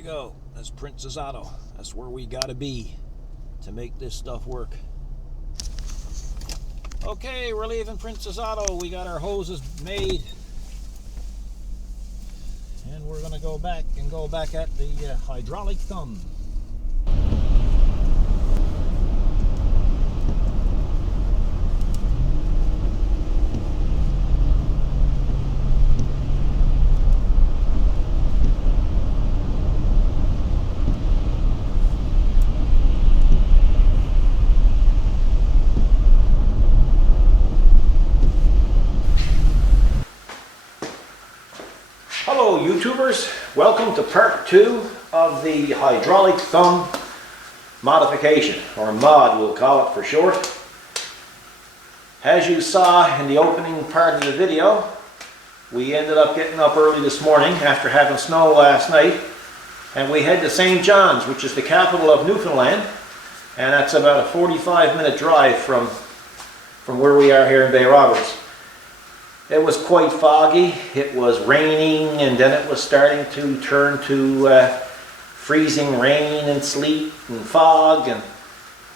you go. That's Princess Auto. That's where we gotta be to make this stuff work. Okay, we're leaving Princess Auto. We got our hoses made. And we're gonna go back at the hydraulic thumb. Hello YouTubers, welcome to part 2 of the hydraulic thumb modification, or mod we'll call it for short. As you saw in the opening part of the video, we ended up getting up early this morning after having snow last night, and we head to St. John's, which is the capital of Newfoundland, and that's about a 45-minute drive from where we are here in Bay Roberts. It was quite foggy, it was raining, and then it was starting to turn to freezing rain and sleet and fog, and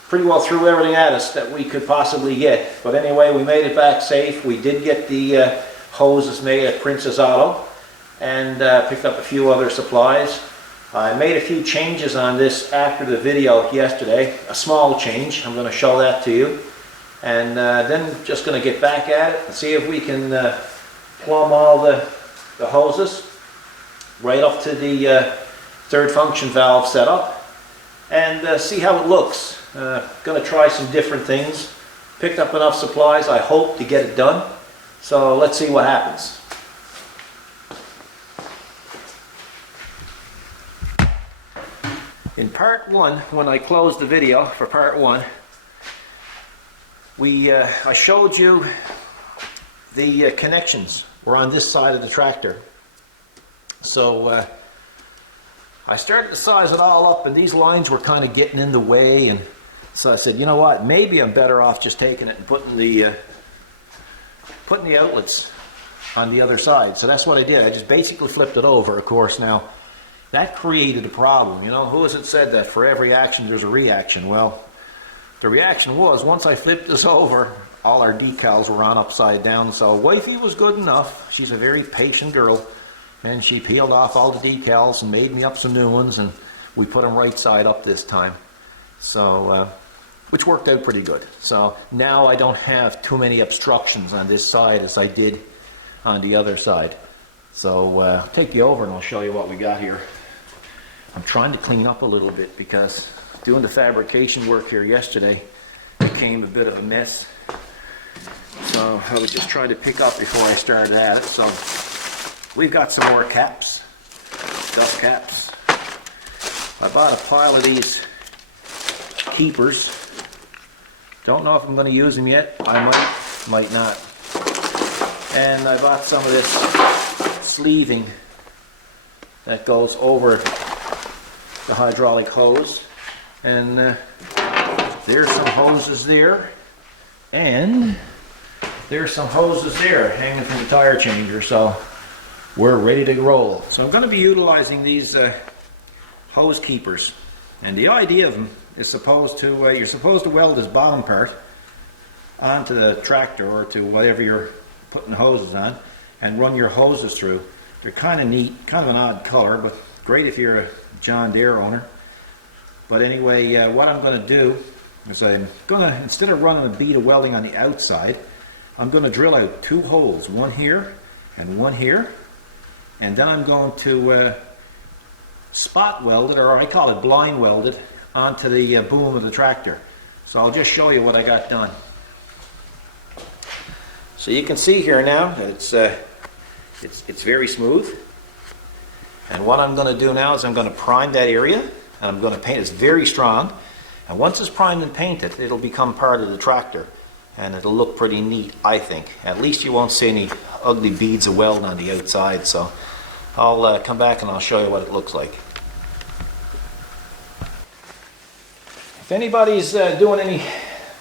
pretty well threw everything at us that we could possibly get. But anyway, we made it back safe. We did get the hoses made at Princess Auto, and picked up a few other supplies. I made a few changes on this after the video yesterday, a small change. I'm going to show that to you. And then just going to get back at it and see if we can plumb all the hoses right up to the third function valve setup and see how it looks. Going to try some different things. Picked up enough supplies, I hope, to get it done. So let's see what happens. In part 1, when I closed the video for part 1, I showed you the connections were on this side of the tractor. So I started to size it all up, and these lines were kind of getting in the way, and so I said, you know what, maybe I'm better off just taking it and putting the outlets on the other side. So that's what I did. I just basically flipped it over. Of course, now that created a problem. You know, who has it said that for every action there's a reaction? Well, the reaction was, once I flipped this over, all our decals were on upside down. So wifey was good enough. She's a very patient girl, and she peeled off all the decals and made me up some new ones, and we put them right side up this time. So, which worked out pretty good. So now I don't have too many obstructions on this side as I did on the other side. So I'll take you over and I'll show you what we got here. I'm trying to clean up a little bit because doing the fabrication work here yesterday became a bit of a mess. So I was just trying to pick up before I started at it. So we've got some more caps, dust caps. I bought a pile of these keepers. Don't know if I'm going to use them yet. I might not. And I bought some of this sleeving that goes over the hydraulic hose. And there's some hoses there, and there's some hoses there hanging from the tire changer, so we're ready to roll. So I'm going to be utilizing these hose keepers, and the idea of them is supposed to, you're supposed to weld this bottom part onto the tractor or to whatever you're putting the hoses on and run your hoses through. They're kind of neat, kind of an odd color, but great if you're a John Deere owner. But anyway, what I'm going to do is I'm going to, instead of running a bead of welding on the outside, I'm going to drill out 2 holes, one here and one here, and then I'm going to spot weld it, or I call it blind weld it, onto the boom of the tractor. So I'll just show you what I got done. So you can see here now that it's very smooth. And what I'm going to do now is I'm going to prime that area, and I'm going to paint it. It's very strong, and once it's primed and painted, it'll become part of the tractor, and it'll look pretty neat, I think. At least you won't see any ugly beads of weld on the outside. So I'll come back and I'll show you what it looks like. If anybody's doing any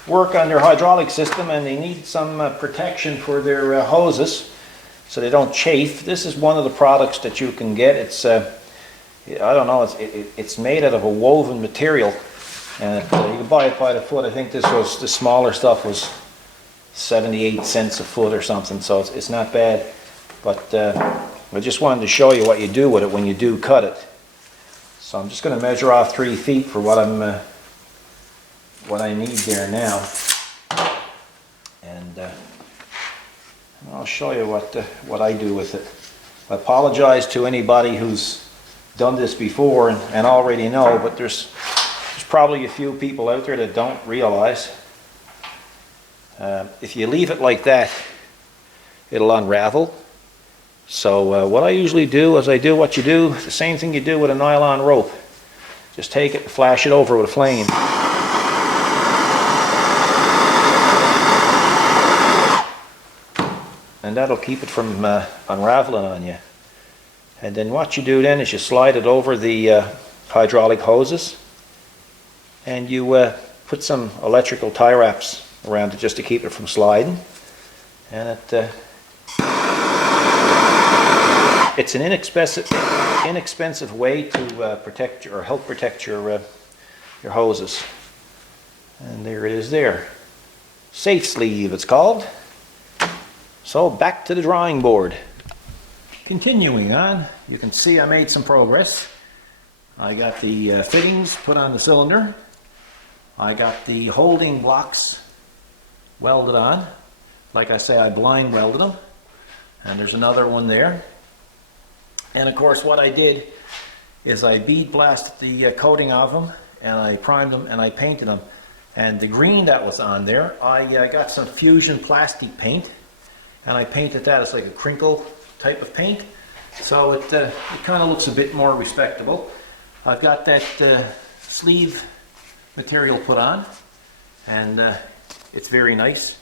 work on their hydraulic system and they need some protection for their hoses so they don't chafe, this is one of the products that you can get. It's I don't know, it's made out of a woven material, and you can buy it by the foot. I think the smaller stuff was 78 cents a foot or something, so it's not bad. But I just wanted to show you what you do with it when you do cut it. So I'm just going to measure off 3 feet for what I need there now, and I'll show you what I do with it. I apologize to anybody who's done this before and already know, but there's probably a few people out there that don't realize if you leave it like that, it'll unravel. So what I usually do is I do what you do, the same thing you do with a nylon rope. Just take it and flash it over with a flame. And that'll keep it from unraveling on you. And then what you do then is you slide it over the hydraulic hoses, and you put some electrical tie wraps around it just to keep it from sliding. And it's an inexpensive way to protect or help protect your hoses. And there it is there. Safe sleeve it's called. So back to the drawing board. Continuing on, you can see I made some progress. I got the fittings put on the cylinder. I got the holding blocks welded on. Like I say, I blind welded them. And there's another one there. And of course what I did is I bead blasted the coating of them, and I primed them and I painted them. And the green that was on there, I got some fusion plastic paint, and I painted that as like a crinkle type of paint, so it kind of looks a bit more respectable. I've got that sleeve material put on, and it's very nice.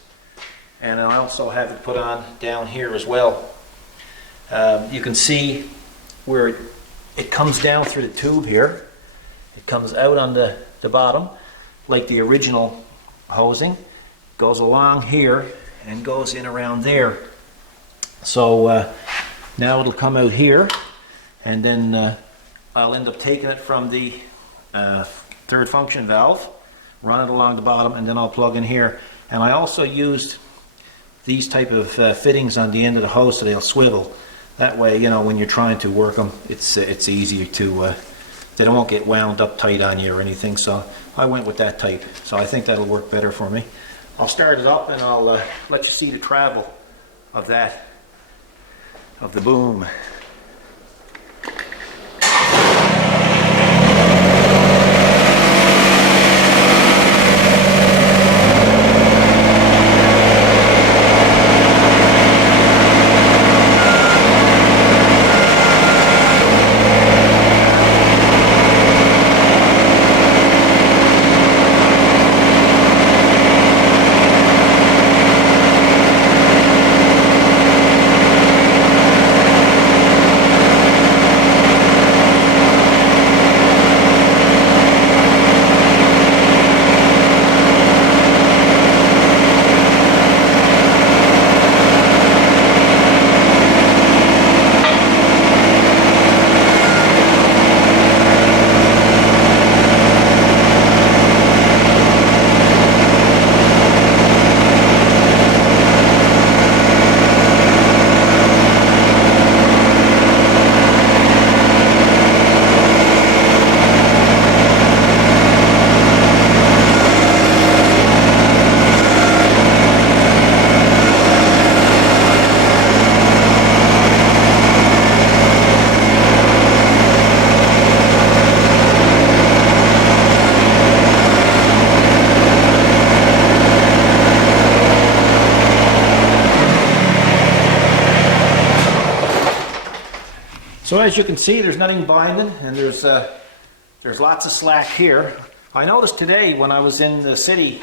And I also have it put on down here as well. You can see where it comes down through the tube here. It comes out on the bottom like the original hosing, goes along here and goes in around there. So now it'll come out here, and then I'll end up taking it from the third function valve, run it along the bottom, and then I'll plug in here. And I also used these type of fittings on the end of the hose so they'll swivel. That way, you know, when you're trying to work them, it's easier to, they won't get wound up tight on you or anything. So I went with that type. So I think that'll work better for me. I'll start it up and I'll let you see the travel of that, of the boom. So as you can see, there's nothing binding, and there's lots of slack here. I noticed today when I was in the city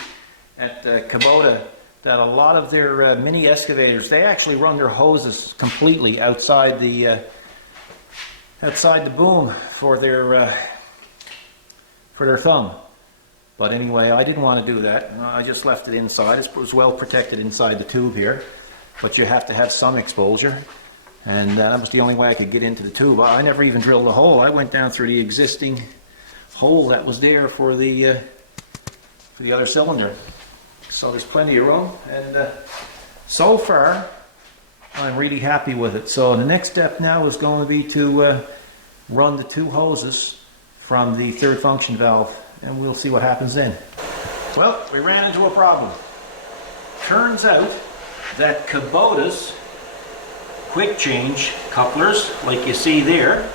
at Kubota that a lot of their mini excavators, they actually run their hoses completely outside the boom for their thumb. But anyway, I didn't want to do that. I just left it inside. It was well protected inside the tube here, but you have to have some exposure. and that was the only way I could get into the tube. I never even drilled a hole. I went down through the existing hole that was there for the other cylinder. So there's plenty of room, and so far I'm really happy with it. So the next step now is going to be to run the 2 hoses from the third function valve, and we'll see what happens then. Well, we ran into a problem. Turns out that Kubota's quick change couplers, like you see there,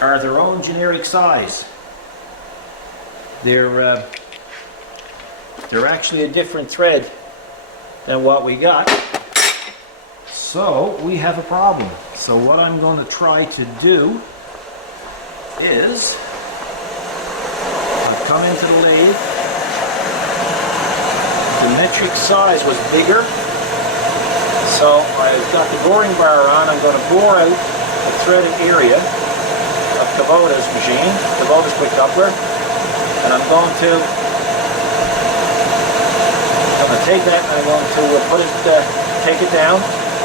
are their own generic size. They're actually a different thread than what we got. So we have a problem. So what I'm going to try to do is I've come into the lathe. The metric size was bigger, so I've got the boring bar on. I'm going to bore out the threaded area of Kubota's machine, Kubota's quick coupler, and I'm going to take that and I'm going to put it, take it down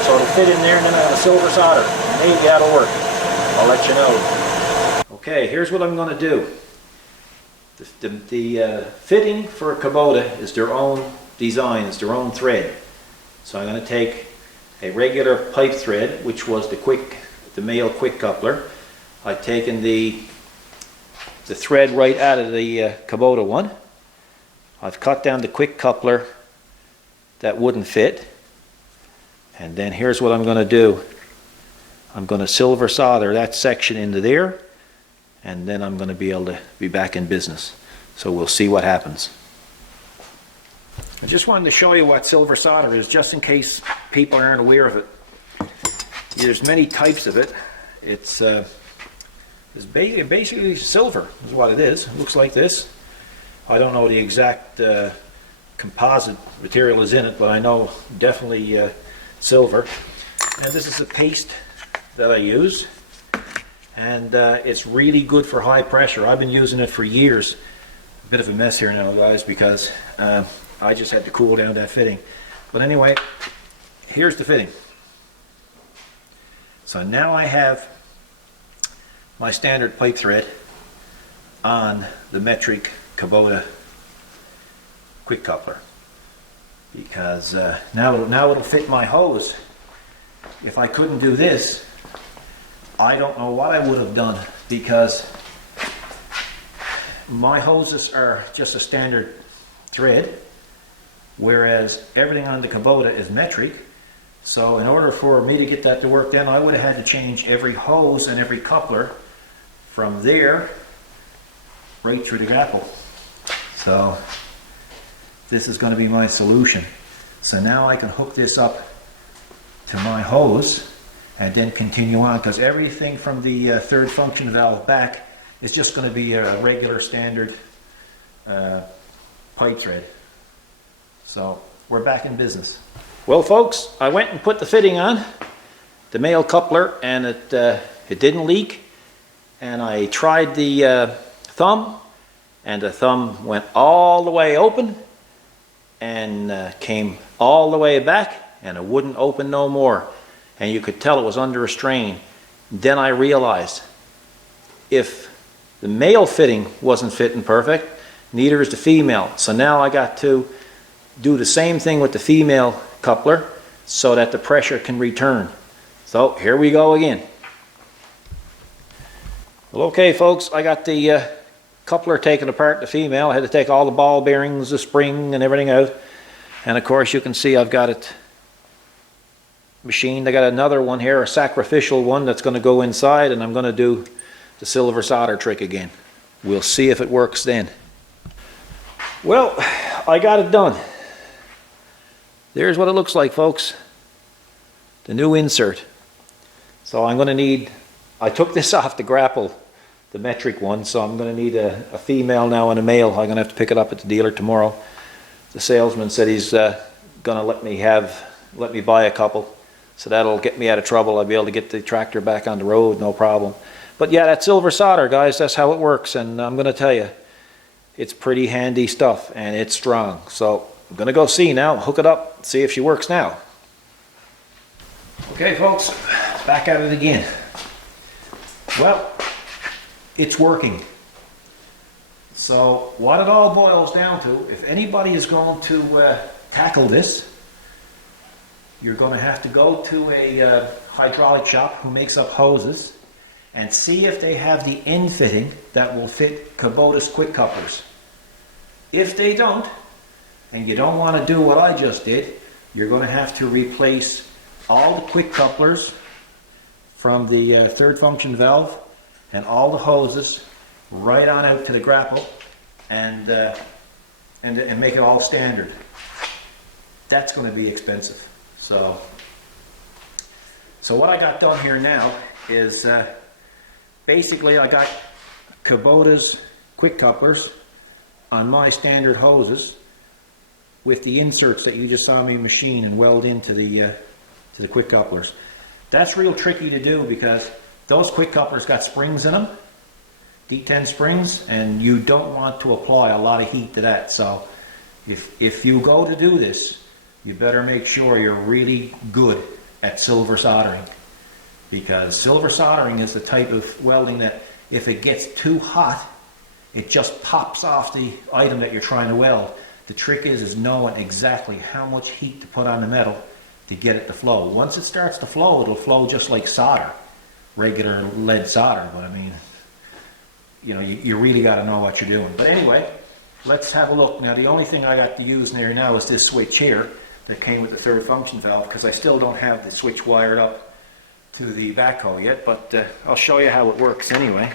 so it'll fit in there, and then I'm going to silver solder. Maybe that'll work. I'll let you know. Okay, here's what I'm going to do. The fitting for Kubota is their own design, it's their own thread. So I'm going to take a regular pipe thread, which was the male quick coupler. I've taken the thread right out of the Kubota one. I've cut down the quick coupler that wouldn't fit. And then here's what I'm going to do. I'm going to silver solder that section into there, and then I'm going to be able to be back in business. So we'll see what happens. I just wanted to show you what silver solder is, just in case people aren't aware of it. There's many types of it. It's basically silver is what it is. It looks like this. I don't know the exact composite material is in it, but I know definitely silver. And this is a paste that I use, and it's really good for high pressure. I've been using it for years. A bit of a mess here now, guys, because I just had to cool down that fitting. But anyway, here's the fitting. So now I have my standard pipe thread on the metric Kubota quick coupler, because now it'll fit my hose. If I couldn't do this, I don't know what I would have done, because my hoses are just a standard thread, whereas everything on the Kubota is metric. So in order for me to get that to work, then I would have had to change every hose and every coupler from there right through the grapple. So this is going to be my solution. So now I can hook this up to my hose and then continue on, because everything from the third function valve back is just going to be a regular standard pipe thread. So we're back in business. Well, folks, I went and put the fitting on the male coupler, and it didn't leak. And I tried the thumb, and the thumb went all the way open and came all the way back, and it wouldn't open no more. And you could tell it was under a strain. Then I realized, if the male fitting wasn't fitting perfect, neither is the female. So now I got to do the same thing with the female coupler so that the pressure can return. So here we go again. Well, okay, folks, I got the coupler taken apart, the female. I had to take all the ball bearings, the spring, and everything out. And of course, you can see I've got it machined. I got another one here, a sacrificial one that's going to go inside, and I'm going to do the silver solder trick again. We'll see if it works then. Well, I got it done. There's what it looks like, folks. The new insert. So I'm going to need, I took this off the grapple, the metric one, so I'm going to need a female now and a male. I'm going to have to pick it up at the dealer tomorrow. The salesman said he's going to let me buy a couple. So that'll get me out of trouble. I'll be able to get the tractor back on the road, no problem. But yeah, that silver solder, guys, that's how it works. And I'm going to tell you, it's pretty handy stuff, and it's strong. So I'm going to go see now, hook it up, see if she works now. Okay folks, back at it again. Well, it's working. So what it all boils down to, if anybody is going to tackle this, you're going to have to go to a hydraulic shop who makes up hoses and see if they have the end fitting that will fit Kubota's Kwik couplers. If they don't, and you don't want to do what I just did, you're going to have to replace all the Kwik couplers from the third function valve and all the hoses right on out to the grapple and make it all standard. That's going to be expensive. So what I got done here now is basically I got Kubota's Kwik couplers on my standard hoses with the inserts that you just saw me machine and weld into the Kwik couplers. That's real tricky to do because those Kwik couplers got springs in them, D10 springs, and you don't want to apply a lot of heat to that. So if you go to do this, you better make sure you're really good at silver soldering, because silver soldering is the type of welding that if it gets too hot, it just pops off the item that you're trying to weld. The trick is knowing exactly how much heat to put on the metal to get it to flow. Once it starts to flow, it'll flow just like solder, regular lead solder. But I mean, you know, you really got to know what you're doing. But anyway, let's have a look. Now the only thing I got to use there now is this switch here that came with the third function valve, because I still don't have the switch wired up to the backhoe yet, but I'll show you how it works anyway.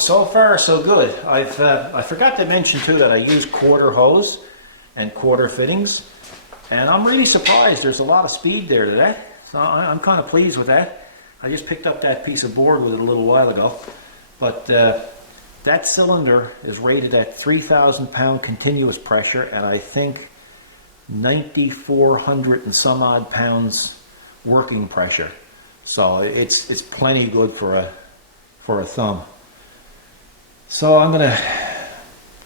So far so good. I forgot to mention too that I use quarter hose and quarter fittings, and I'm really surprised there's a lot of speed there today. So I'm kind of pleased with that. I just picked up that piece of board with it a little while ago, but that cylinder is rated at 3,000 pound continuous pressure, and I think 9,400 and some odd pounds working pressure. So it's plenty good for a thumb. So I'm going to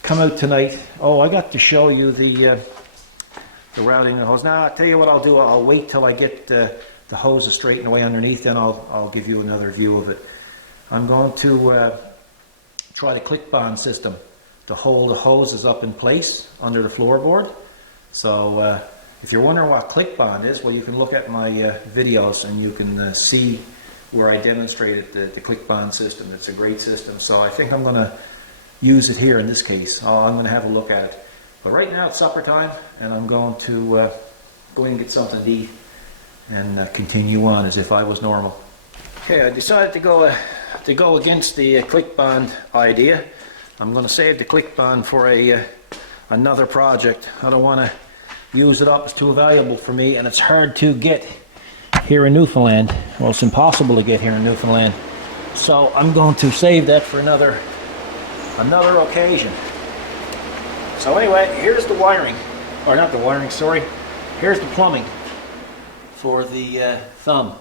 come out tonight. Oh, I got to show you the routing of the hose. Now I'll tell you what I'll do. I'll wait till I get the hoses straightened away underneath, then I'll give you another view of it. I'm going to try the click bond system to hold the hoses up in place under the floorboard. So if you're wondering what click bond is, well, you can look at my videos and you can see where I demonstrated the click bond system. It's a great system, so I think I'm going to use it here in this case. I'm going to have a look at it. But right now it's supper time, and I'm going to go in and get something to eat and continue on as if I was normal. Okay, I decided to go against the click bond idea. I'm going to save the click bond for another project. I don't want to use it up. It's too valuable for me, and it's hard to get here in Newfoundland. Well, it's impossible to get here in Newfoundland. So I'm going to save that for another occasion. So anyway, here's the wiring, or not the wiring, sorry. Here's the plumbing for the thumb,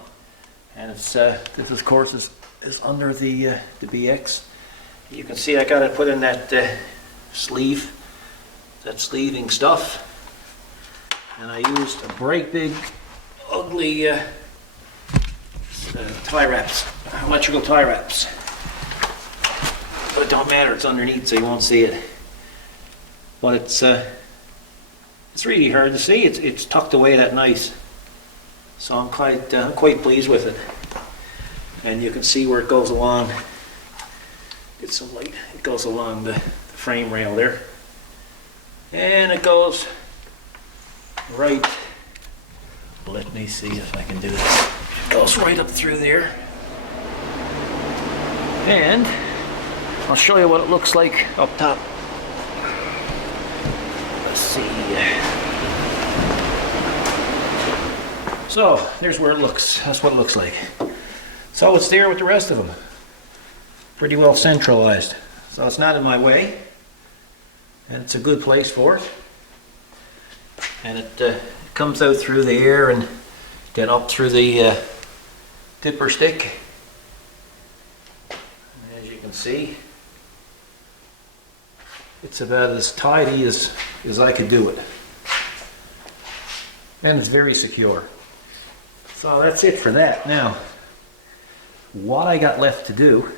and it's this of course is under the BX. You can see I got to put in that sleeve, that sleeving stuff, and I used a great big ugly tie wraps, electrical tie wraps. But it don't matter, it's underneath so you won't see it. But it's really hard to see. It's tucked away that nice. So I'm quite pleased with it. And you can see where it goes along. Get some light. It goes along the frame rail there. And it goes right, let me see if I can do this. It goes right up through there. And I'll show you what it looks like up top. Let's see. So there's where it looks. That's what it looks like. So it's there with the rest of them. Pretty well centralized. So it's not in my way. And it's a good place for it. And it comes out through the air and then up through the dipper stick. As you can see, it's about as tidy as I could do it. And it's very secure. So that's it for that. Now, what I got left to do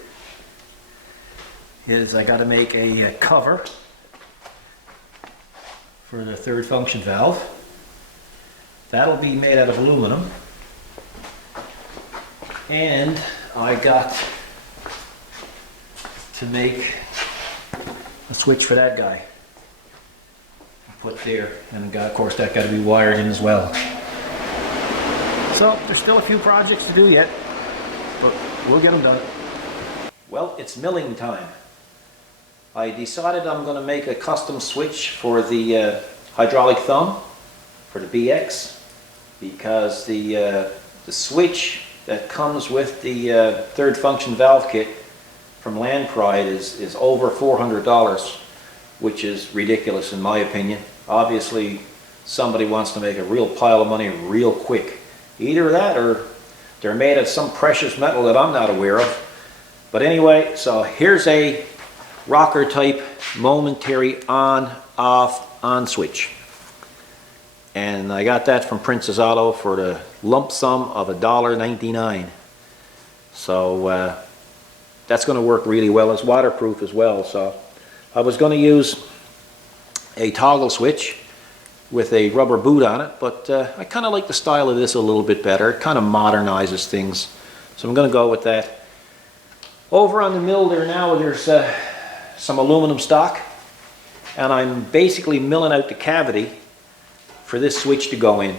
is I got to make a cover for the third function valve. That'll be made out of aluminum. And I got to make a switch for that guy. Put there, and of course that got to be wired in as well. So there's still a few projects to do yet, but we'll get them done. Well, it's milling time. I decided I'm going to make a custom switch for the hydraulic thumb for the BX, because the switch that comes with the third function valve kit from Land Pride is over $400, which is ridiculous in my opinion. Obviously somebody wants to make a real pile of money real quick. Either that or they're made of some precious metal that I'm not aware of. But anyway, so here's a rocker type momentary on, off, on switch. And I got that from Princess Auto for the lump sum of $1.99. So that's going to work really well. It's waterproof as well. So I was going to use a toggle switch with a rubber boot on it, but I kind of like the style of this a little bit better. It kind of modernizes things. So I'm going to go with that. Over on the mill there now, there's some aluminum stock, and I'm basically milling out the cavity for this switch to go in.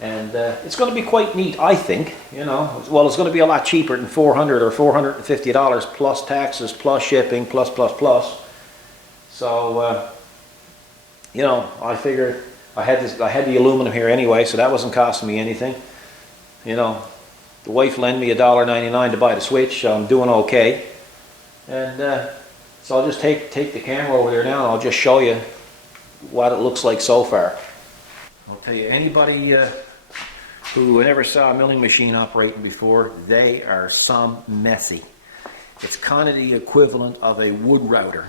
And it's going to be quite neat, I think. You know, well, it's going to be a lot cheaper than $400 or $450 plus taxes, plus shipping, plus. So, you know, I figured I had the aluminum here anyway, so that wasn't costing me anything. You know, the wife lent me $1.99 to buy the switch, so I'm doing okay. And so I'll just take the camera over there now, and I'll just show you what it looks like so far. I'll tell you, anybody who never saw a milling machine operating before, they are some messy. It's kind of the equivalent of a wood router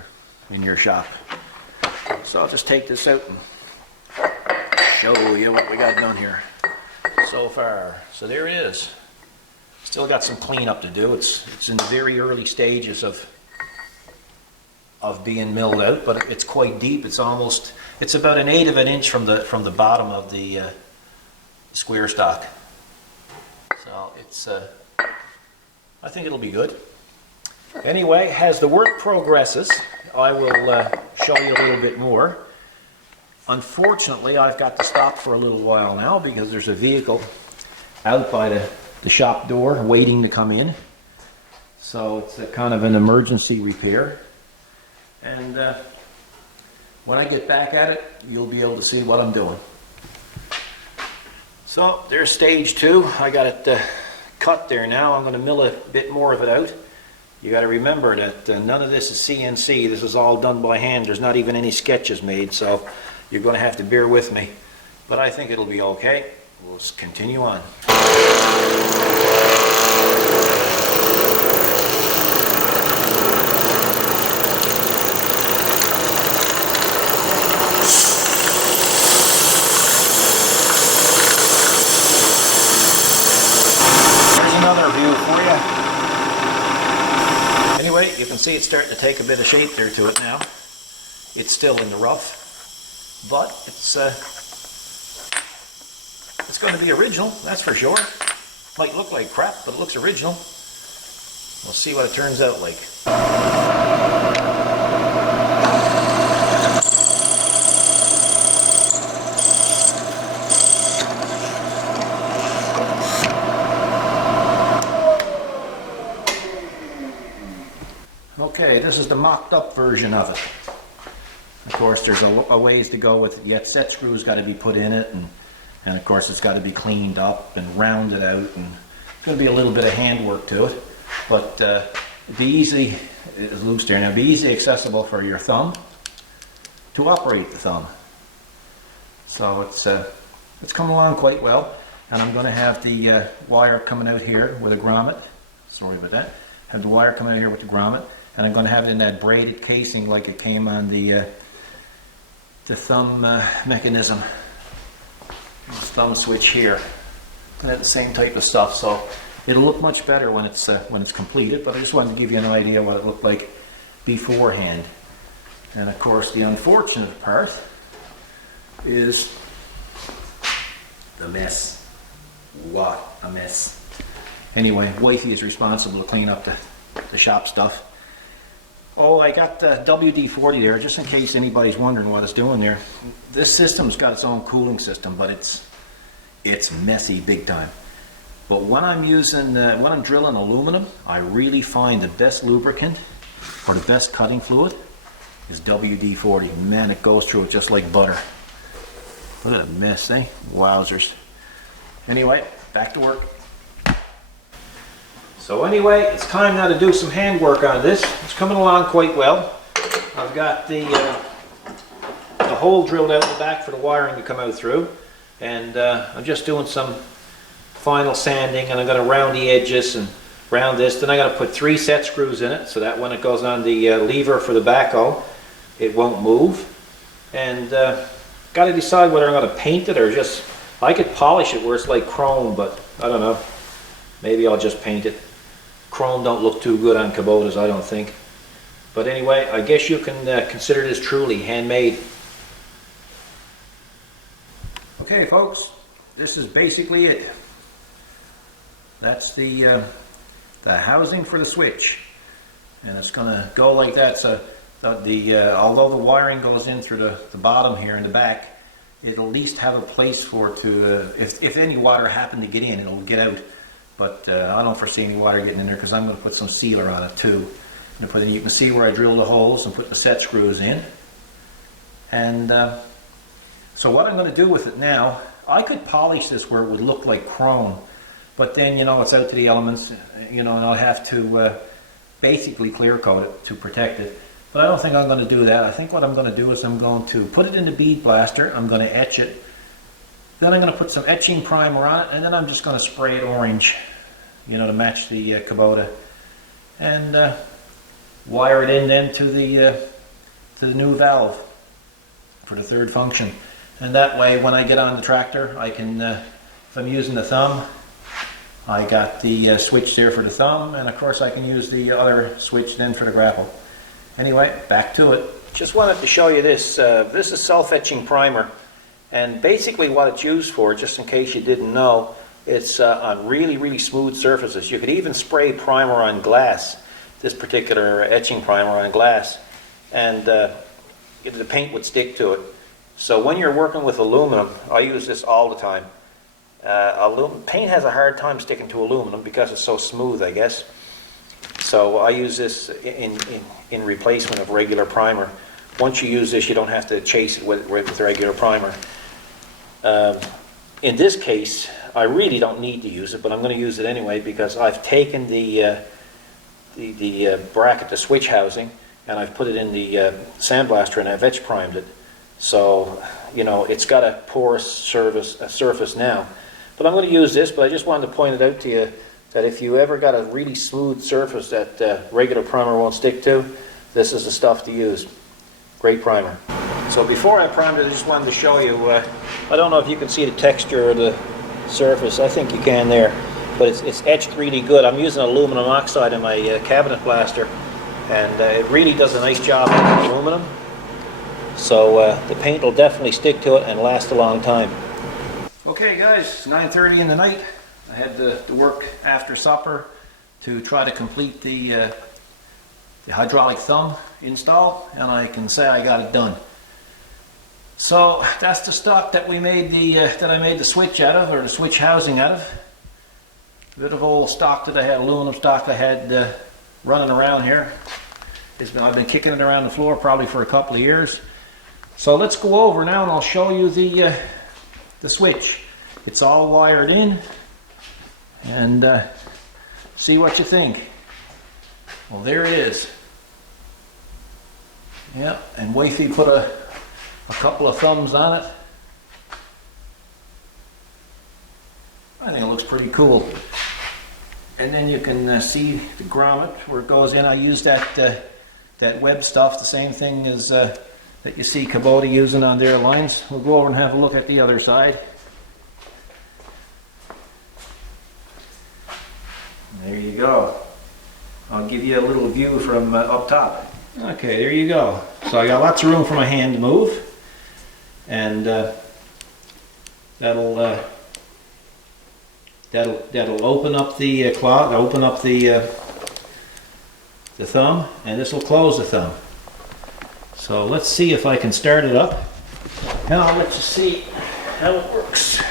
in your shop. So I'll just take this out and show you what we got done here so far. So there it is. Still got some cleanup to do. It's in the very early stages of being milled out, but it's quite deep. It's about 1/8 of an inch from the bottom of the square stock. So it's I think it'll be good. Anyway, as the work progresses, I will show you a little bit more. Unfortunately, I've got to stop for a little while now because there's a vehicle out by the shop door waiting to come in. So it's a kind of an emergency repair. And when I get back at it, you'll be able to see what I'm doing. So there's stage 2. I got it cut there now. I'm going to mill a bit more of it out. You got to remember that none of this is CNC. This is all done by hand. There's not even any sketches made, so you're going to have to bear with me. But I think it'll be okay. We'll just continue on. Here's another view for you. Anyway, you can see it's starting to take a bit of shape there to it now. It's still in the rough, but it's going to be original, that's for sure. Might look like crap, but it looks original. We'll see what it turns out like. the mocked up version of it. Of course, there's a ways to go with it yet. Set screws got to be put in it, and of course it's got to be cleaned up and rounded out, and it's going to be a little bit of handwork to it. But it'd be easy, it's loose there now, it'd be easy accessible for your thumb to operate the thumb. So it's come along quite well, and I'm going to have the wire coming out here with a grommet. Sorry about that. Have the wire coming out here with the grommet, and I'm going to have it in that braided casing like it came on the thumb mechanism, this thumb switch here. The same type of stuff, so it'll look much better when it's completed. But I just wanted to give you an idea what it looked like beforehand. And of course, the unfortunate part is the mess. What a mess! Anyway, wifey is responsible to clean up the shop stuff. Oh, I got the WD-40 there, just in case anybody's wondering what it's doing there. This system's got its own cooling system, but it's messy big time. But when I'm drilling aluminum, I really find the best lubricant or the best cutting fluid is WD-40. Man, it goes through it just like butter. Look at that mess, eh? Wowzers. Anyway, back to work. So anyway, it's time now to do some handwork on this. It's coming along quite well. I've got the hole drilled out in the back for the wiring to come out through, and I'm just doing some final sanding, and I'm going to round the edges and round this. Then I got to put 3 set screws in it so that when it goes on the lever for the backhoe, it won't move. And got to decide whether I'm going to paint it or just, I could polish it where it's like chrome, but I don't know. Maybe I'll just paint it. Chrome don't look too good on Kubotas, I don't think. But anyway, I guess you can consider this truly handmade. Okay, folks, this is basically it. That's the housing for the switch, and it's going to go like that. So although the wiring goes in through the bottom here in the back, it'll at least have a place for it to, if any water happened to get in, it'll get out. But I don't foresee any water getting in there because I'm going to put some sealer on it too. And you can see where I drilled the holes and put the set screws in. And so what I'm going to do with it now, I could polish this where it would look like chrome, but then, it's out to the elements, and I'll have to basically clear coat it to protect it. But I don't think I'm going to do that. I think what I'm going to do is I'm going to put it in the bead blaster, I'm going to etch it, then I'm going to put some etching primer on it, and then I'm just going to spray it orange, to match the Kubota, and wire it in then to the new valve for the 3rd function. And that way, when I get on the tractor, I can, if I'm using the thumb, I got the switch there for the thumb, and of course I can use the other switch then for the grapple. Anyway, back to it. Just wanted to show you this. This is self-etching primer, and basically what it's used for, just in case you didn't know, it's on really, really smooth surfaces. You could even spray primer on glass, this particular etching primer on glass, and the paint would stick to it. So when you're working with aluminum, I use this all the time. Paint has a hard time sticking to aluminum because it's so smooth, I guess. So I use this in replacement of regular primer. Once you use this, you don't have to chase it with regular primer. In this case, I really don't need to use it, but I'm going to use it anyway because I've taken the bracket, the switch housing, and I've put it in the sandblaster, and I've etch primed it. So, it's got a porous surface now. But I'm going to use this, but I just wanted to point it out to you that if you ever got a really smooth surface that regular primer won't stick to, this is the stuff to use. Great primer. So before I primed it, I just wanted to show you, I don't know if you can see the texture of the surface. I think you can there. But it's etched really good. I'm using aluminum oxide in my cabinet blaster, and it really does a nice job on aluminum. So the paint will definitely stick to it and last a long time. Okay guys, it's 9:30 in the night. I had to work after supper to try to complete the hydraulic thumb install, and I can say I got it done. So that's the stock that we made that I made the switch out of, or the switch housing out of. A bit of old stock that I had, aluminum stock I had running around here. I've been kicking it around the floor probably for a couple of years. So let's go over now and I'll show you the switch. It's all wired in, and see what you think. Well, there it is. Yeah, and wifey put a couple of thumbs on it. I think it looks pretty cool. And then you can see the grommet where it goes in. I use that web stuff, the same thing as that you see Kubota using on their lines. We'll go over and have a look at the other side. There you go. I'll give you a little view from up top. Okay, there you go. So I got lots of room for my hand to move, and that'll open up the cloth, open up the thumb, and this will close the thumb. So let's see if I can start it up. Now I'll let you see how it works.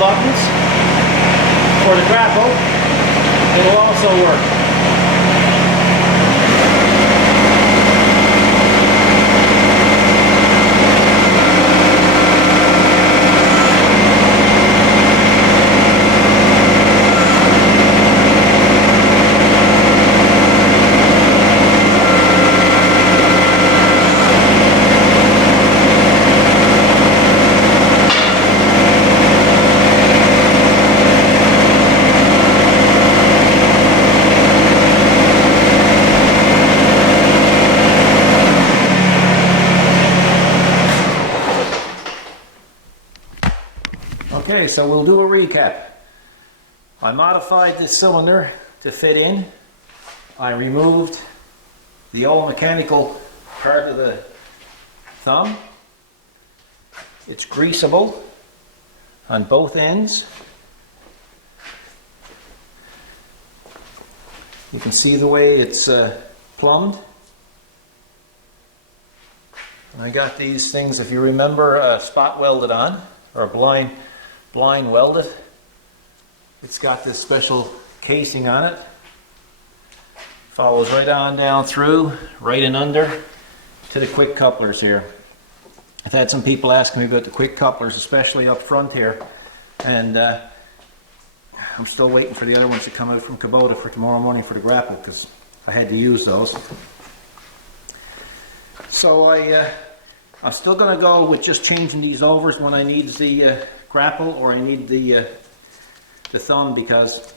Buttons for the grapple, it'll also work. Okay, so we'll do a recap. I modified this cylinder to fit in. I removed the old mechanical part of the thumb. It's greasable on both ends. You can see the way it's plumbed. And I got these things, if you remember, spot welded on, or blind welded. It's got this special casing on it. Follows right on down through, right and under to the Kwik couplers here. I've had some people asking me about the Kwik couplers, especially up front here, and I'm still waiting for the other ones to come out from Kubota for tomorrow morning for the grapple, because I had to use those. So I'm still going to go with just changing these overs when I need the grapple or I need the thumb, because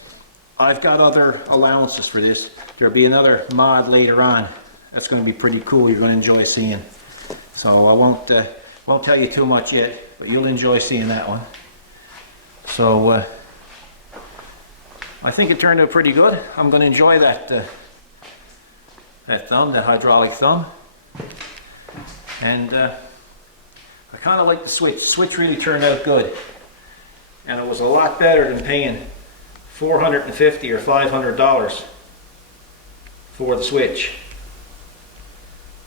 I've got other allowances for this. There'll be another mod later on that's going to be pretty cool. You're going to enjoy seeing. So I won't tell you too much yet, but you'll enjoy seeing that one. So I think it turned out pretty good. I'm going to enjoy that thumb, that hydraulic thumb. And I kind of like the switch. The switch really turned out good. And it was a lot better than paying $450 or $500 for the switch.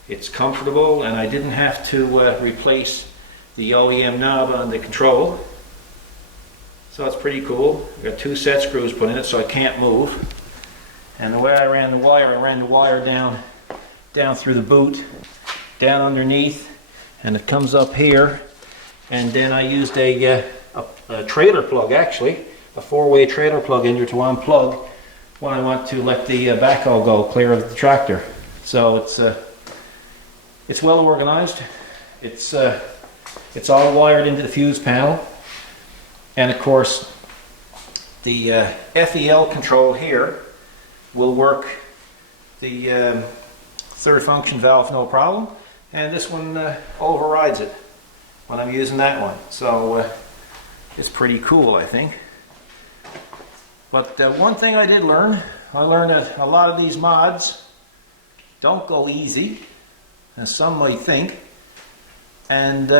It's comfortable, and I didn't have to replace the OEM knob on the control. So it's pretty cool. I've got 2 set screws put in it so I can't move. And the way I ran the wire down through the boot, down underneath, and it comes up here. And then I used a trailer plug, actually, a 4-way trailer plug in here to unplug when I want to let the backhoe go clear of the tractor. So it's well organized. It's all wired into the fuse panel. And of course, the FEL control here will work the third function valve no problem, and this one overrides it when I'm using that one. So it's pretty cool, I think. But one thing I did learn, I learned that a lot of these mods don't go easy, as some might think. And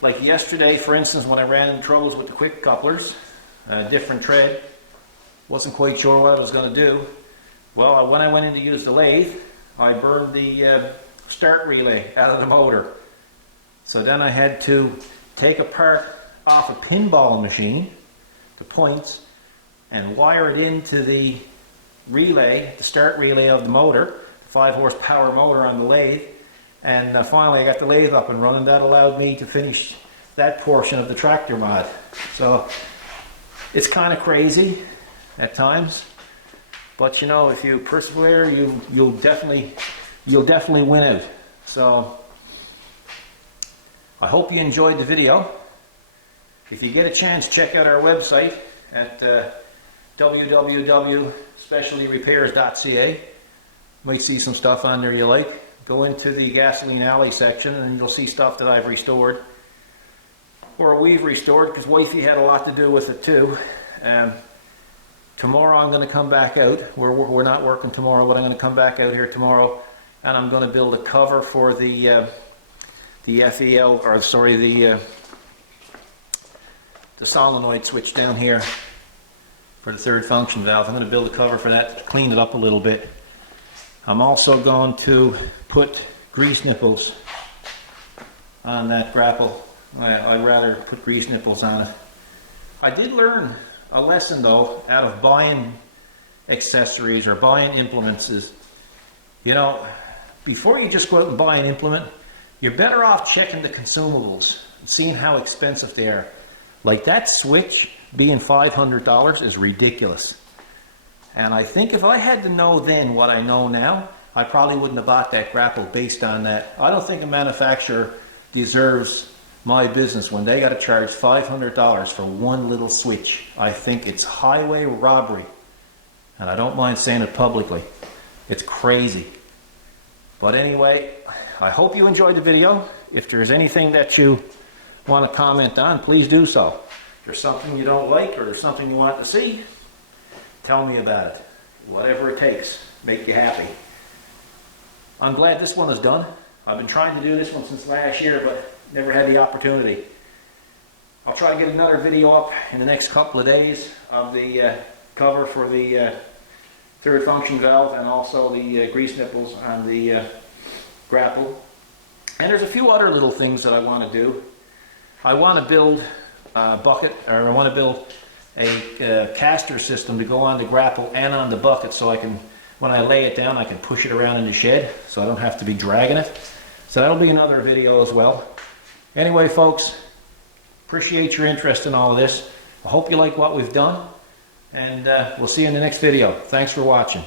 like yesterday, for instance, when I ran into troubles with the Kwik couplers, different tread, wasn't quite sure what I was going to do. Well, when I went in to use the lathe, I burned the start relay out of the motor. So then I had to take a part off a pinball machine, the points, and wire it into the relay, the start relay of the motor, 5 horsepower motor on the lathe. And finally I got the lathe up and running. That allowed me to finish that portion of the tractor mod. So it's kind of crazy at times, but you know, if you persevere, you'll definitely win it. So I hope you enjoyed the video. If you get a chance, check out our website at www.specialtyrepairs.ca. Might see some stuff on there you like. Go into the gasoline alley section and you'll see stuff that I've restored, or we've restored, because wifey had a lot to do with it too. Tomorrow I'm going to come back out. We're not working tomorrow, but I'm going to come back out here tomorrow, and I'm going to build a cover for the FEL, or sorry, the solenoid switch down here for the third function valve. I'm going to build a cover for that, clean it up a little bit. I'm also going to put grease nipples on that grapple. I'd rather put grease nipples on it. I did learn a lesson though out of buying accessories or buying implements is, you know, before you just go out and buy an implement, you're better off checking the consumables and seeing how expensive they are. Like that switch being $500 is ridiculous. And I think if I had to know then what I know now, I probably wouldn't have bought that grapple based on that. I don't think a manufacturer deserves my business when they got to charge $500 for one little switch. I think it's highway robbery. And I don't mind saying it publicly. It's crazy. But anyway, I hope you enjoyed the video. If there's anything that you want to comment on, please do so. If there's something you don't like or there's something you want to see, tell me about it. Whatever it takes, make you happy. I'm glad this one is done. I've been trying to do this one since last year, but never had the opportunity. I'll try to get another video up in the next couple of days of the cover for the third function valve, and also the grease nipples on the grapple. And there's a few other little things that I want to do. I want to build a bucket, or I want to build a caster system to go on the grapple and on the bucket, so I can, when I lay it down, I can push it around in the shed so I don't have to be dragging it. So that'll be another video as well. Anyway, folks, appreciate your interest in all of this. I hope you like what we've done, and we'll see you in the next video. Thanks for watching.